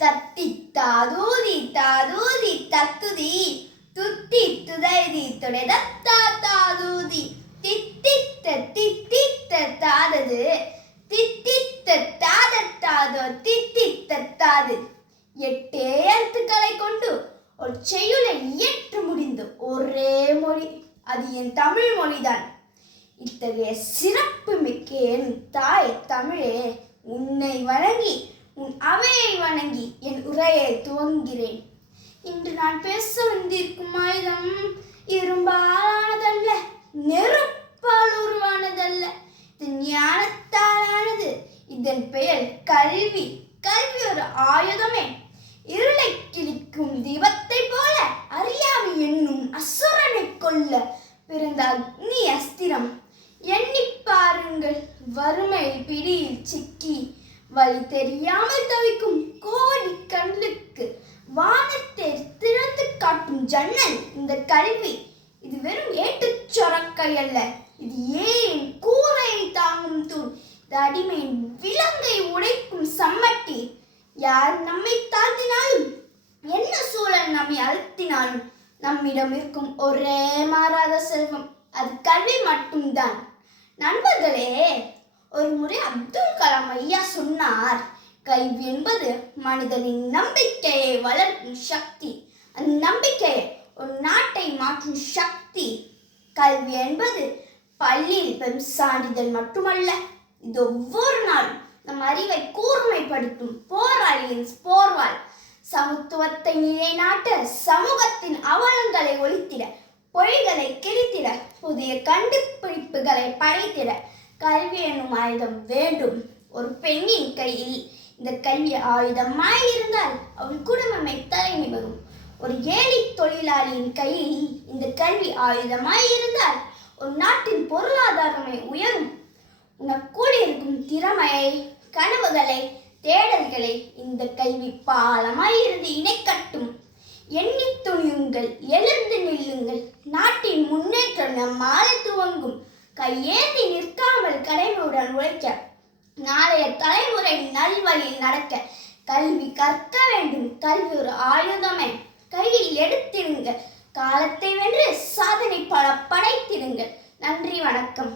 தத்தி தாதூதி தாதூதி தத்துதி துத்தி துதைதி துடைதத்தா தாதூதி தித்தித்த தித்தித்த தாதது தித்தித்த தாதத்தாதோ தித்தித்த தாது. 8 எழுத்துக்களை கொண்டு ஒரு செய்யுளை இயற்ற முடிந்த ஒரே மொழி அது என் தமிழ் மொழிதான். இத்தகைய சிறப்பு மிக்க என் தாய் தமிழே, உன்னை வணங்கி உன் அவையை வணங்கி என் உரையை துவங்குகிறேன். இன்று நான் பேச வந்திருக்கும் ஆயுதம் இரும்பாலானதல்ல, நெருப்பால் உருவானதல்ல, இது ஞானத்தாலானது. இதன் பெயர் கல்வி. கல்வி ஒரு ஆயுதமே. இருளை கிழிக்கும் தீபத்தை போல அறியாமை என்னும் அசுரனை கொல்ல பிறந்த அக்னி அஸ்திரம். எண்ணி பாருங்கள், வறுமை பிடியில் சிக்கி வழி தெரியாமல் தவிக்கும் கோடி கண்ணுக்கு வானத்தை திறந்து காட்டும் ஜன்னல் இந்த கல்வி. இது வெறும் ஏட்டுச் சொரக்கை அல்ல, இது ஏரின் கூரையை தாங்கும் தூண், இது அடிமையின் விலங்கை உடைக்கும் சம்மட்டி. யார் நம்மை தாழ்த்தினாலும், என்ன சூழல் நம்மை அழுத்தினாலும், நம்மிடம் இருக்கும் ஒரே மாறாத செல்வம் அது கல்வி மட்டும்தான். நண்பர்களே, ஒரு முறை அப்துல் கலாம் ஐயா சொன்னார், கல்வி என்பது மனிதனின் நம்பிக்கையை வளர்க்கும் சக்தி, அந்த நம்பிக்கையை ஒரு நாட்டை மாற்றும் சக்தி. கல்வி என்பது பள்ளியில் பெறும் சான்றிதழ் மட்டுமல்ல, இது ஒவ்வொரு நாளும் நம் அறிவை கூர்மைப்படுத்தும் போராளியின் போர்வாள். சமத்துவத்தை நிலைநாட்ட, சமூகத்தின் அவலங்களை ஒழித்திட, பொய்களை கிழித்திட, புதிய கண்டுபிடிப்புகளை படைத்திட கல்வி என்னும் ஆயுதம் வேண்டும். ஒரு பெண்ணின் கையில் இந்த கல்வி ஆயுதமாய் இருந்தால் அவள் குடும்பமே தலை நிமிரும். ஒரு ஏழை தொழிலாளியின் கையில் இந்த கல்வி ஆயுதமாய் இருந்தால் ஒரு நாட்டின் பொருளாதாரமே உயரும். உனக்கூடி இருக்கும் திறமையை, கனவுகளை, தேடல்களை இந்த கல்வி பாலமாய் இருந்து இணைக்கட்டும். எண்ணி துணியுங்கள், எழுந்து நில்லுங்கள், நாட்டின் முன்னேற்றம் நம்மால் துவங்கும். கையேந்தி நிற்காமல் கடமையுடன் உழைக்க, நாளைய தலைமுறை நல்வழியில் நடக்க கல்வி கற்க வேண்டும். கல்வி ஒரு ஆயுதமே. கையில் எடுத்திடுங்க, காலத்தை வென்று சாதனை பல படைத்திடுங்க. நன்றி, வணக்கம்.